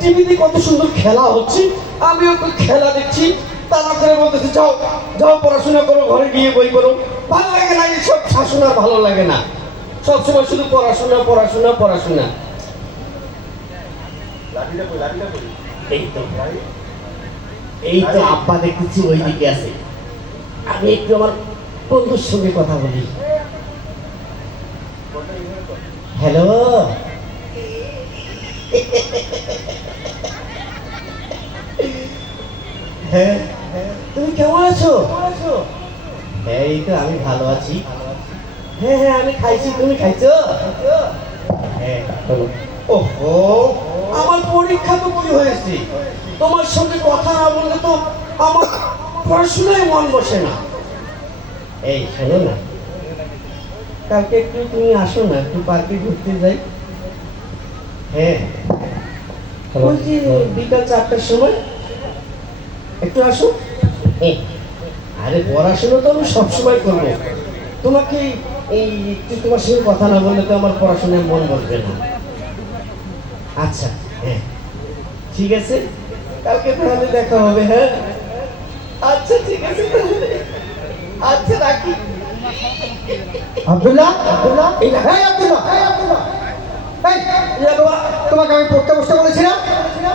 টিভিতে কত সুন্দর খেলা হচ্ছে, আমিও তো খেলা দেখছি। তারা করে বলতেছে যাও যাও পড়াশোনা করো, ঘরে গিয়ে বই করো। ভালো লাগে না এইসব শাসন, আর ভালো লাগে না। সবসময় শুধু পড়াশোনা পড়াশোনা পড়াশোনা। এই তো এই তো আব্বা দেখতেছি ওইদিকে আছে। আমি একটু আমার বন্ধুর সঙ্গে কথা বলি। হ্যালো, হ্যাঁ তুমি কেমন আছো? হ্যাঁ এই তো আমি ভালো আছি। হ্যাঁ হ্যাঁ আমি খাইছি, তুমি খাইছো? হ্যাঁ। ওহো, আমার পরীক্ষা তো কি হয়েছে, তোমার সঙ্গে কথা না বললে তো আমার পড়াশোনায় মন বসে না। এই শোনো না, কালকে একটু তুমি আসো না, একটু পার্কে ঘুরতে যাই। হ্যাঁ ওই যে বিকাল 4টার সময় একটু আসো। আরে পড়াশোনা তো আমি সবসময় করবো, তোমাকে এই একটু তোমার সঙ্গে কথা না বললে তো আমার পড়াশোনায় মন বসবে না। আচ্ছা হ্যাঁ ঠিক আছে, কালকে তাহলে দেখা হবে। হ্যাঁ আচ্ছা ঠিক আছে তাহলে, আচ্ছা রাখি। আব্দুল্লাহ, আব্দুল্লাহ, এই হ্যাঁ আব্দুল্লাহ, হ্যাঁ আব্দুল্লাহ, এই বাবা, তোমাকে আমি পড়তে বসতে বলেছিলাম।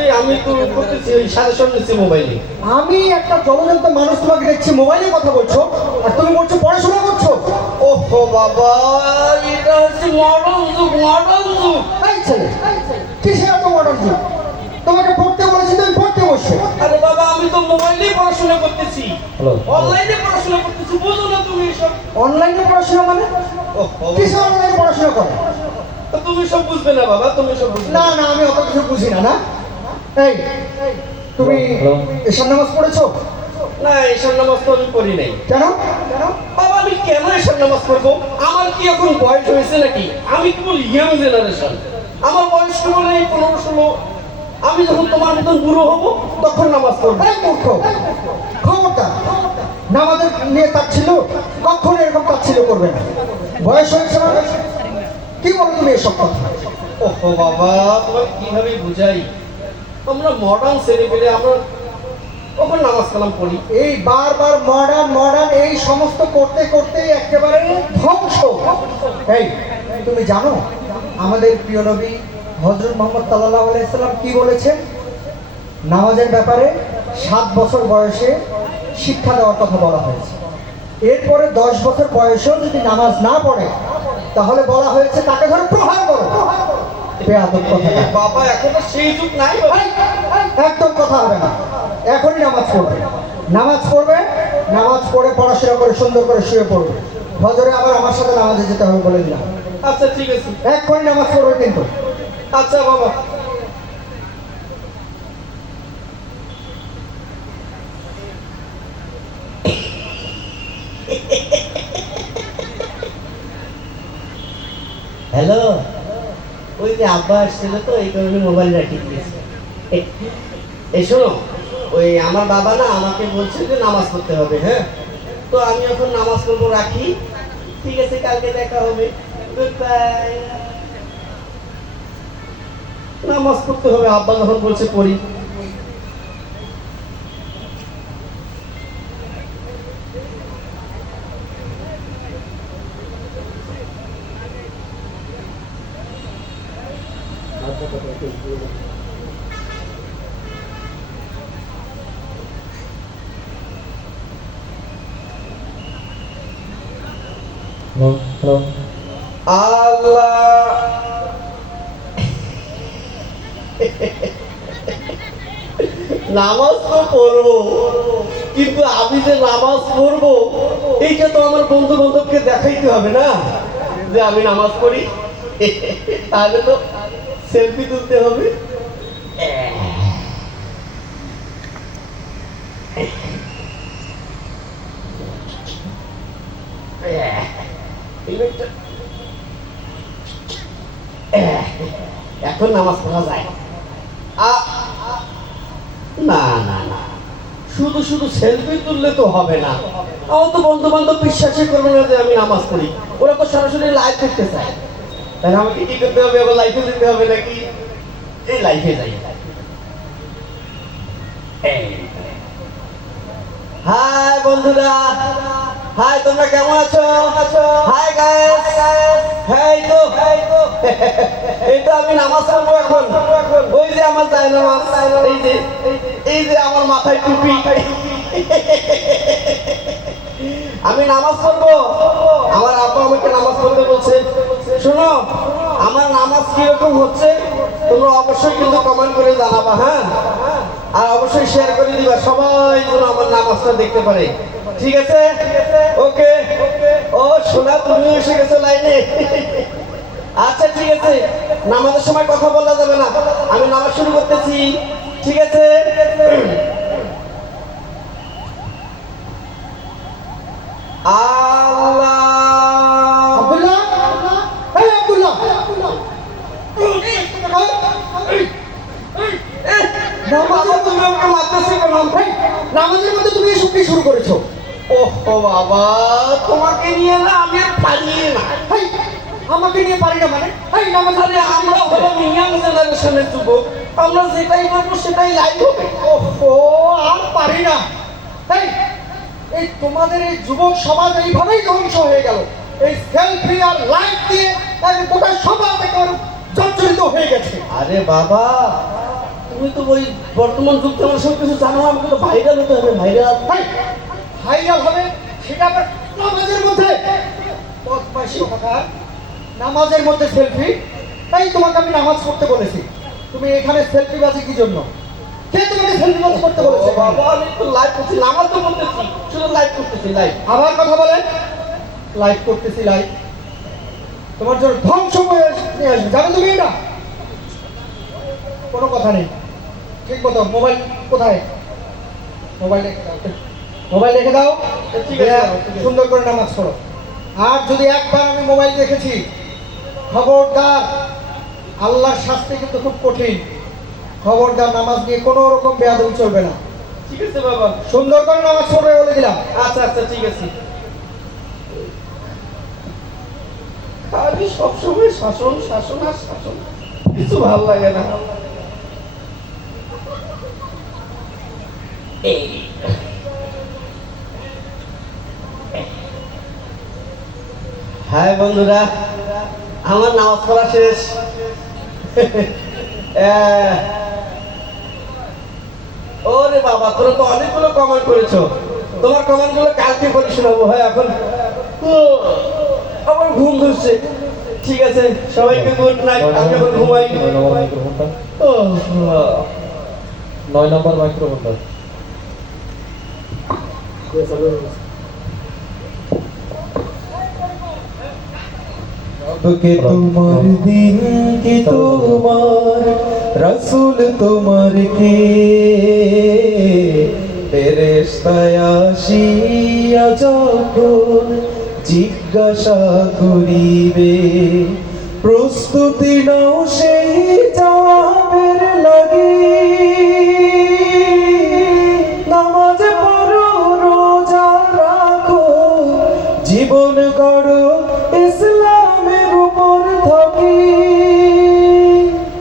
এই আমি তো করতেছি, ওই সাজেশন নিচ্ছি মোবাইলে। আমি একটা জলজন্ত মানুষ, তোমাকে দেখছি মোবাইলে কথা বলছো আর তুমি বলছো পড়াশোনা করছো। ওহো বাবা, এটা হচ্ছে মডার্ন যুগ, মডার্ন যুগ। এই ছেলে, কিসের এত মডার্ন যুগ? তোমাকে পড়তে বলেছি, তুমি পড়তে বসছো। আরে বাবা আমি তো মোবাইলেই পড়াশোনা করতেছি, অনলাইনে পড়াশোনা করতেছি, বুঝো না তুমি এসব? অনলাইনে পড়াশোনা মানে? কিসের অনলাইনে পড়াশোনা করে? তুমি সব বুঝবে না বাবা, তুমি সব বুঝবে না না, আমি অত কিছু বুঝি না। না এই, তুমি এসব নামাজ পড়েছো? না, এসব নামাজ তো আমি পড়ি নাই। কেন কেন? বাবা আমি কেন এসব নামাজ পড়বো? আমার কি এখন বয়স হয়েছে নাকি? আমি কেবল ইয়াং জেনারেশন, আমার বয়স কেবল এই 15-16। আমি যখন তোমার মতন বুড়ো হবো তখন নামাজ পড়বো। এই মূর্খ, খবরদার নামাজের নিয়ে তাচ্ছিল, কখন এরকম তাচ্ছিল করবে না। বয়স হয়েছে মানে কি বলো তুমি এসব কথা? ওহো বাবা, তোমাকে কিভাবে বুঝাই? আমরা মডার্ন ছেলেপেলে, আমরা কখন নামাজ কালাম পড়ি? এই বারবার মডার্ন মডার্ন এই সমস্ত করতে করতে একেবারে ধ্বংস। এই তুমি জানো আমাদের প্রিয় নবী হযরত মুহাম্মদ সাল্লাল্লাহু আলাইহি সাল্লাম কি বলেছেন নামাজের ব্যাপারে? 7 বছর বয়সে শিক্ষা দেওয়ার কথা বলা হয়েছে। এরপরে 10 বছর বয়সেও যদি নামাজ না পড়ে তাহলে বলা হয়েছে তাকে ধরে প্রহার করো। বেয়াদব কথা। বাবা এখন তো সেই যুগ নাই বাবা। একদম কথা হবে না, এখনই নামাজ পড়বে। নামাজ পড়বে, নামাজ পড়ে পড়াশোনা করে সুন্দর করে শুয়ে পড়বে। ফজরে আবার আমার সাথে নামাজে যেতে হবে বলে দিলাম। আচ্ছা ঠিক আছে। এখনই নামাজ পড়বে কিন্তু। আচ্ছা বাবা। হ্যালো, ওই যে আব্বা আসছিল তো, এই কারণে মোবাইল রাখি দিয়েছে। এই শোনো, ওই আমার বাবা না আমাকে বলছে যে নামাজ পড়তে হবে। হ্যাঁ তো আমি এখন নামাজ পড়বো, রাখি। ঠিক আছে, কালকে দেখা হবে। Good bye. নামাজ পড়তে হবে, আব্বা যখন বলছে পড়ি। আল্লাহ, নামাজ তো পড়বো, কিন্তু আমি যে নামাজ পড়বো এইটা তো আমার বন্ধু বান্ধবকে দেখাইতে হবে না যে আমি নামাজ পড়ি। তাহলে তো সেলফি তুলতে হবে। এখন নামাজ পড়া যায়? না না না, শুধু শুধু সেলফি তুললে তো হবে না। আমার তো বন্ধু বান্ধব বিশ্বাসই করবে না যে আমি নামাজ পড়ি। ওরা তো সরাসরি লাইভ দেখতে চায়। তাহলে আমাকে কি করতে হবে? আবার লাইফে যেতে হবে নাকি? এই লাইফে যাই। হাই বন্ধুরা, হাই তোমরা কেমন আছো? হাই গাইস, হাই তো এই তো আমি নামাজ পড়বো এখন। ওই যে আমার জায়নামাজ, এই যে আমার মাথায় টুপি। আমি নামাজ পড়বো, আমার আব্বা আমাকে নামাজ পড়তে বলছে। শোনো, আমার নামাজ কিরকম হচ্ছে তোমরা অবশ্যই কিন্তু কমেন্ট করে জানাবা, হ্যাঁ? আর অবশ্যই শেয়ার করে দিবা, সবাই যেন আমার নামাজটা দেখতে পারে। ঠিক আছে? ওকে। ও সোনা, তুমি এসে গেছো লাইনে। আচ্ছা ঠিক আছে, নামাজের সময় কথা বলা যাবে না, আমি নামাজ শুরু করতেছি। ঠিক আছে? আল্লাহ। আব্দুল্লাহ, এই আব্দুল্লাহ, নামাজের তুমি আমাকে মারতেছো কেন? এই, নামাজের মধ্যে তুমি এসব কি শুরু করেছো? ওহো বাবা, তোমাকে নিয়ে না আমি আর পারি না। এই, আমাকে নিয়ে পারি না মানে? এই নামাজ আরে আমরা হলো ইয়াং জেনারেশনের যুবক, আমরা যেটাই করবো সেটাই লাইভ হবে। ওহো, আর পারি না। এই এই তোমাদের এই যুবক সমাজ এইভাবেই ধ্বংস হয়ে গেল। এই সেলফি আর লাইট দিয়ে গোটা সমাজ একেবারে জর্জরিত হয়ে গেছে। আরে বাবা, তুমি তো ওই বর্তমান যুগ তেমন সব কিছু জানো না, আমাকে তো ভাইরাল হতে হবে। ভাইরাল ভাইরাল হবে সেটা আবার নামাজের মধ্যে? বদমাইশি কথাকার, নামাজের মধ্যে সেলফি? তাই তোমাকে আমি নামাজ পড়তে বলেছি, তুমি এখানে সেলফি বাজি কি জন্য? কে তোমাকে সেলফি বাজি করতে বলেছে? বাবা আমি তো লাইভ করছি, নামাজ তো করতেছি, শুধু লাইভ করতেছি। লাইভ আবার কথা বলে, লাইভ করতেছি লাইভ, তোমার জন্য ধ্বংস হয়ে নিয়ে আসবে, জানো তুমি এটা? কোনো কথা নেই, ঠিক মতো মোবাইল কোথায়? মোবাইল রেখে দাও, মোবাইল রেখে দাও। ঠিক আছে, সুন্দর করে নামাজ পড়ো। আর যদি একবার আমি মোবাইল দেখেছি, খবরদার, আল্লাহর শাস্তি কিন্তু খুব কঠিন। খবরদার, নামাজ নিয়ে কোনো রকম বেয়াদবি চলবে না। ঠিক আছে বাবা। সুন্দর করে নামাজ পড়বে বলে দিলাম। আচ্ছা আচ্ছা ঠিক আছে। খালি সবসময় শাসন শাসন আর শাসন, কিছু ভালো লাগে না। হাই বন্ধুরা, আমার নামাজ পড়া শেষ। ওরে বাবা, তোরা তো অনেকগুলো কমেন্ট করেছো, তোমার কমেন্ট গুলো কালকে করে শোনাবো। হয় এখন আমার ঘুম ধরছে। ঠিক আছে, সবাইকে গুড নাইট, আমি এখন ঘুমাই। 9 নম্বর মাইক্রোফোনটা। কে তোমার দিন কি তোমার রসুল তোমার কে ফেরেশতায় আসিয়া যখন জিজ্ঞাসা করিবে, প্রস্তুতি নাও সেই জবাবের লাগি। নামাজ পড়ো, রোজা রাখো, জীবন গড়ো ইসলামের উপর থাকি।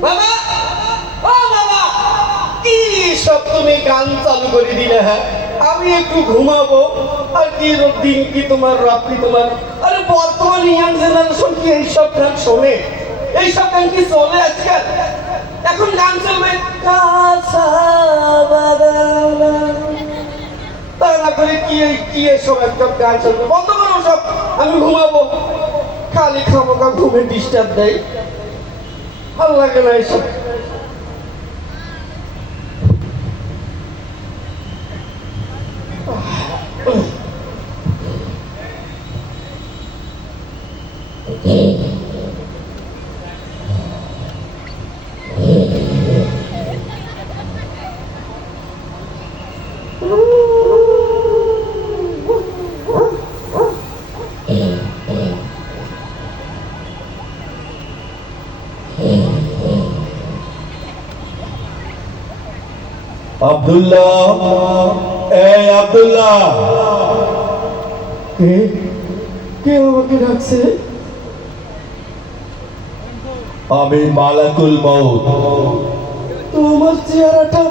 বাবা, ও বাবা, কি সব তুমি গান চালু করে দিলে? হ্যাঁ, আমি একটু ঘুমাবো। আর কি দিন কি তোমার, রাত্রি তোমার। আরে বর্তমান ইয়াং জেনারেশন কি এইসব গান শোনে? এইসব গান কি চলে আজকাল? এখন গান চলবে কাঁচা বাদাম, তা না করে কি এসব একদম গান চলবে? বন্ধ করো সব, আমি ঘুমাবো। খালি খামোকা ঘুমে ডিস্টার্ব দেয়, ভালো লাগে না এসব। আব্দুল্লাহ, এই আব্দুল্লাহ, কে কে আমাকে ডাকছে? আমি মালাকুল মউত। তোমার চেহারাটা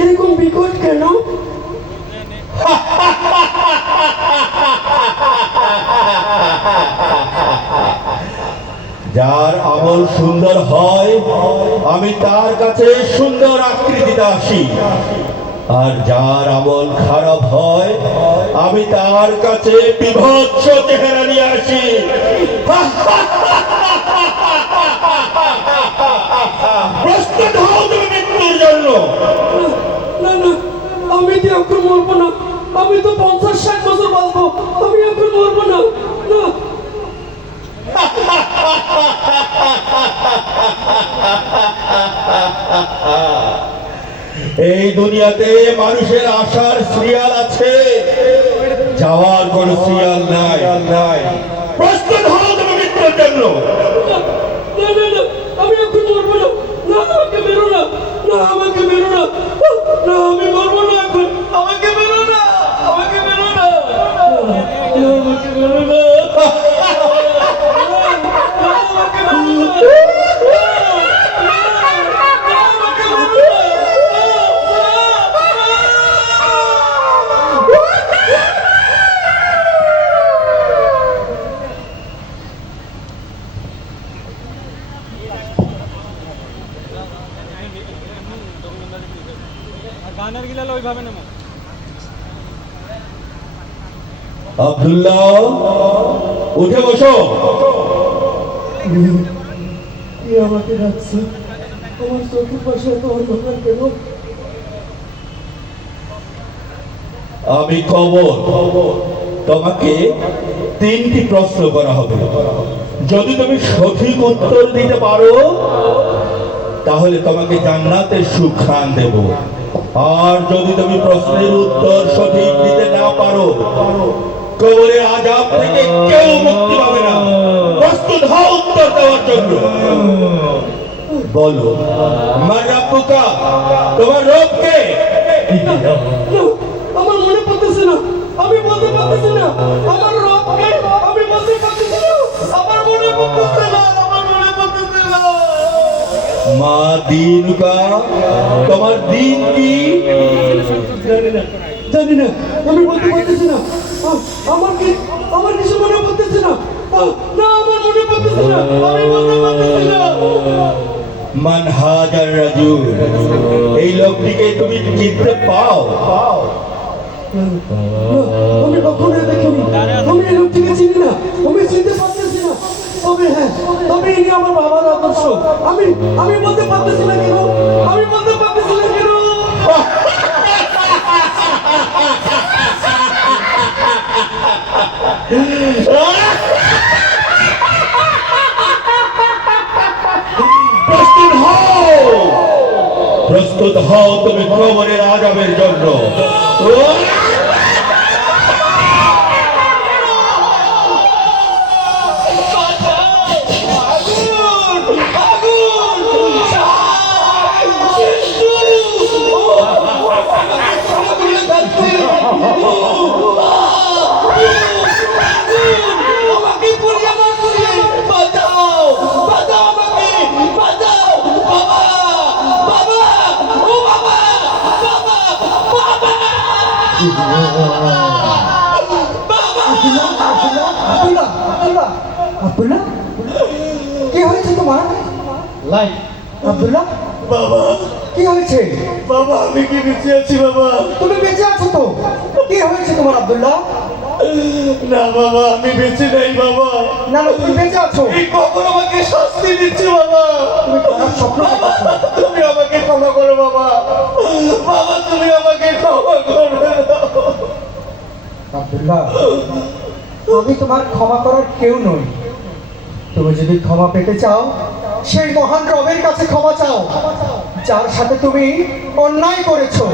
এরকম বিকট কেন? যার আমল সুন্দর হয় আমি তার কাছে সুন্দর আকৃতিতে আসি, আর যার আমল খারাপ হয় আমি তার কাছে বিভৎস চেহারা নিয়ে আসি। প্রস্তুত হও তুমি মৃত্যুর জন্য। না না, আমি তো এখন মরবো না। আমি তো 50-60 বছর বাঁচবো। আমি এখন মরবো না। না, এই দুনিয়াতে মানুষের আসার সিরিয়াল আছে, যাওয়ার কোন সিরিয়াল নাই। প্রস্তুত হও তুমি মৃত্যুর জন্য। না, না, না, আমি এখন মরবো না। না, আমাকে মেরো না। না, আমাকে মেরো না। না, আমি মরবো না এখন। আমাকে মেরো না। আমাকে মেরো না। আমাকে মেরো না। গানের গিলা ওইভাবে নেমো। আব্দুল্লাহ, উঠে বসো। কি আমাকে ডাকছে? আমার চোখের পাশে এত অন্ধকার কেন? আমি কবর। তোমাকে 3টি প্রশ্ন করা হবে, যদি তুমি সঠিক উত্তর দিতে পারো তাহলে তোমাকে জান্নাতের সুঘ্রাণ দেব, আর যদি তুমি প্রশ্নের উত্তর সঠিক দিতে না পারো কবরের আযাব থেকে কেউ মুক্তি পাবে না। প্রস্তুত হও উত্তর দেওয়ার জন্য। বলো, মান রাব্বুকা, তোমার রব কে? না, আমার মনে পড়তেছে না। আমি বলতে পারতেছি না। আমার রবকে আমি বলতে পারতেছি না। আমার মনে পড়তেছে না। আমার মনে পড়তেছে না। মা দীনুকা, তোমার দিন কি? জানি না, জানি না। আমি বলতে পারতেছি না। আমার কিছু মনে পড়তেছে না। না, আমার মনে পড়তেছে না। আমি বলতে পারতেছি না। মান হাজার রাজুল, এই লোকটিকে তুমি চিনতে পাও? না, আমি কখনোই দেখিনি। আমি এই লোকটিকে চিনি না। আমি চিনতে পারতেছি না। তবে হ্যাঁ, তবে ইনি আমার বাবার আদর্শ। আমি বলতে পারতেছি না কেন? আমি বলতে পারতেছি না কেন? প্রস্তুত হও, প্রস্তুত হও তুমি কবরের আযাবের জন্য। আমাকে পুড়িয়ে মার, পুড়িয়ে বাঁচাও, বাঁচাও আমাকে, বাঁচাও বাবা, বাবা, ও বাবা, বাবা, বাবা, আব্দুল্লাহ, আব্দুল্লাহ, আব্দুল্লাহ, কি হয়েছে তোমার? লাইট। আব্দুল্লাহ, বাবা, কি হয়েছে? বাবা, আমি কি বেঁচে আছি বাবা? তুমি বেঁচে আছো তো? কি হয়েছে তোমার আব্দুল্লাহ? না বাবা, আমি বেঁচে নেই বাবা। না না, তুমি বেঁচে আছো। এই কবর আমাকে শাস্তি দিচ্ছে বাবা। তুমি খারাপ স্বপ্ন দেখেছো। তুমি আমাকে ক্ষমা করো বাবা। বাবা, তুমি আমাকে ক্ষমা করে দাও। আব্দুল্লাহ, আমি তোমার ক্ষমা করার কেউ নই। তুমি যদি ক্ষমা পেতে চাও, সেই মহান রবের কাছে ক্ষমা চাও, যার সাথে তুমি অন্যায় করেছো।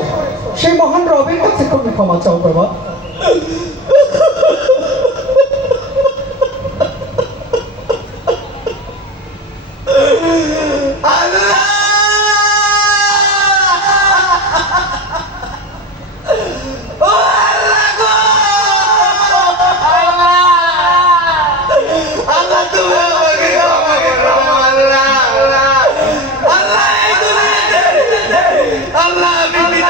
সেই মহান রবের কাছে তুমি ক্ষমা চাও বাবা। আল্লাহ, তুমি আমাকে ক্ষমা করো আল্লাহ। আল্লাহ, এই দুনিয়াতে আল্লাহ, আমি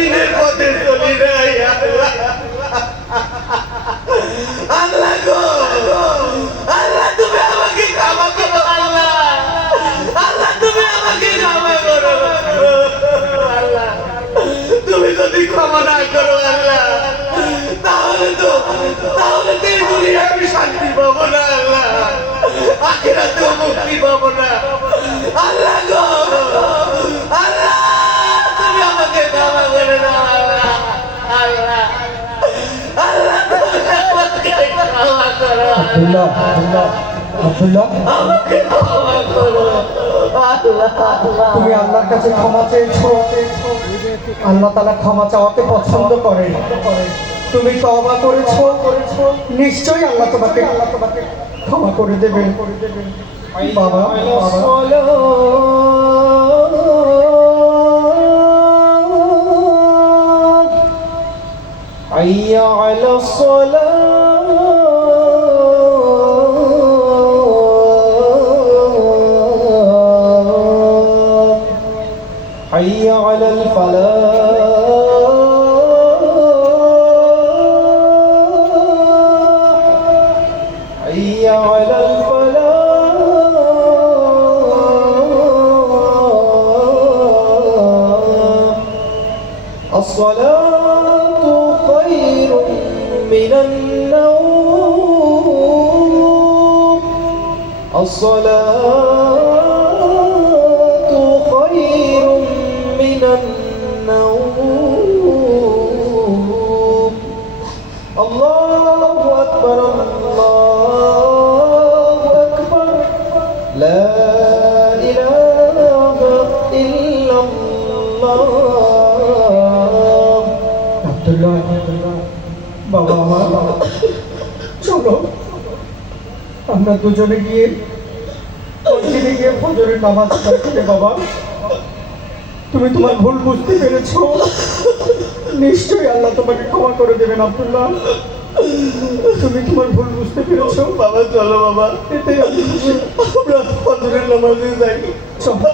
দিনের পথে চলি নাই আল্লাহ। আল্লাহ গো, আল্লাহ তুমি আমাকে ক্ষমা করো আল্লাহ, আল্লাহ তুমি আমাকে ক্ষমা করো আল্লাহ। তুমি যদি ক্ষমা না করো আল্লাহ, তাহলে তো এই দুনিয়ায় আমি শান্তি পাবো না আল্লাহ, আখিরাতেও মুক্তি পাবো না আল্লাহ গো, আল্লাহ তুমি আমাকে ক্ষমা করে দাও আল্লাহ, আল্লাহ আল্লাহ তুমি আমাকে ক্ষমা করো আব্দুল্লাহ আব্দুল্লাহ আমাকে ক্ষমা করো আল্লাহ। তুমি আল্লাহর কাছে ক্ষমা চেয়েছো, আল্লাহ তাআলা ক্ষমা চাওয়াকে পছন্দ করেন। তুমি তওবা করেছো, নিশ্চয়ই আল্লাহ তোমাকে ক্ষমা করে দেবেন। বাবা حي على الصلاة حي على الفلاح حي على الفلاح الصلاة خير من النوم الصلاة خير من النوم الله أكبر الله أكبر لا إله إلا الله আব্দুল্লাহ বাবা আমার চলো আমরা দুজনে গিয়ে মসজিদে গিয়ে ফজরের নামাজ পড়তে। বাবা তুমি তোমার ভুল বুঝতে পেরেছো, নিশ্চয়ই আল্লাহ তোমাকে ক্ষমা করে দেবেন। আব্দুল্লাহ তুমি তোমার ভুল বুঝতে পেরেছো। বাবা চলো বাবা, এটাই আমি খুশি। আমরা ফজরের নামাজে যাই। চলো